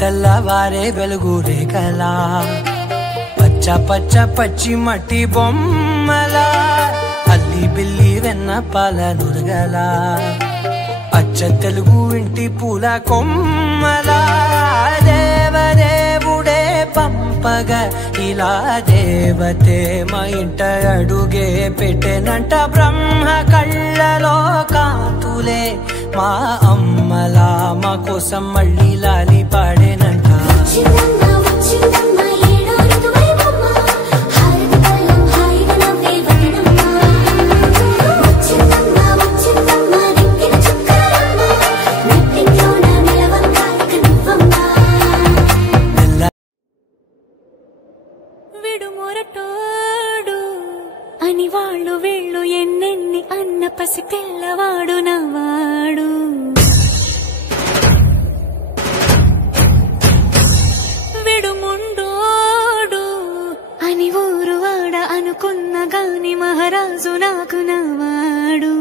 తెల్లవారే వెలుగు రేఖలా పచ్చ పచ్చ పచ్చి మట్టి బొమ్మలా అల్లి బిల్లి వెన్న పాల నురగలా అచ్చ తెలుగు ఇంటి పూల కొమ్మలా దేవదేవుడే పంపగా ఇలా దేవతే మా ఇంట అడుగే పెట్టెనంట బ్రహ్మ కళ్ళలో కాంతులే మా అమ్మలా మా కోసం మళ్ళీ లాలి పాడేనంట అని వాళ్ళు వీళ్ళు ఎన్నెన్ని అన్న పసి పిల్లవాడు నవ్వాడు విడుముండోడు అని ఊరు వాడ అనుకున్న గాని మహారాజు నాకు నవ్వాడు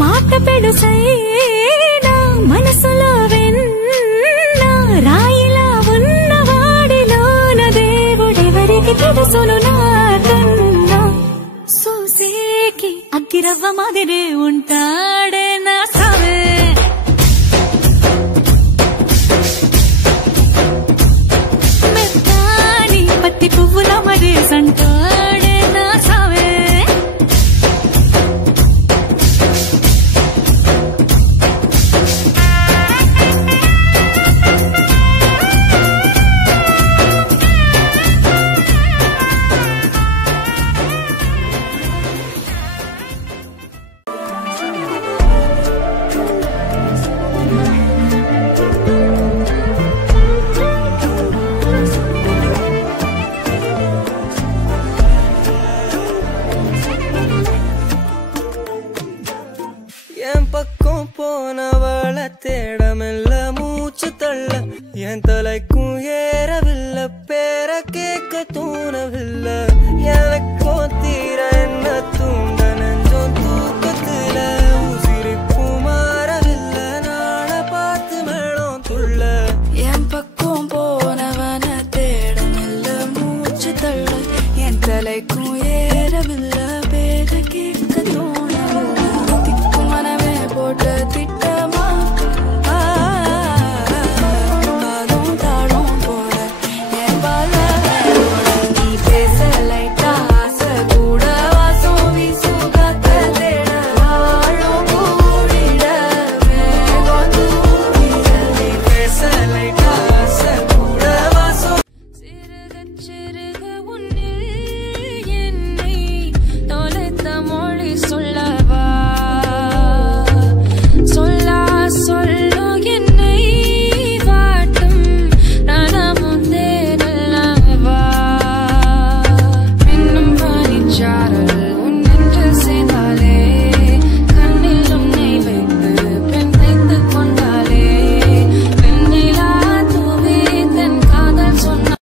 మాట పెడుసైనా మనసులో వెన్న రాయిలా ఉన్నవాడిలోన దేవుడెవరికి తెలుసును నాకన్నా సూసేకి అగ్గిరవ్వ మాదిరే ఉంటాడే నా సావే మెత్తాని పత్తి పువ్వుల మరే సంటాడే నా సావే பக்கம் போனவள தேட மெல்ல மூச்சு தள்ள என் தலைக்கும் ஏறவில்லை பேர கேட்க தோணவில்லை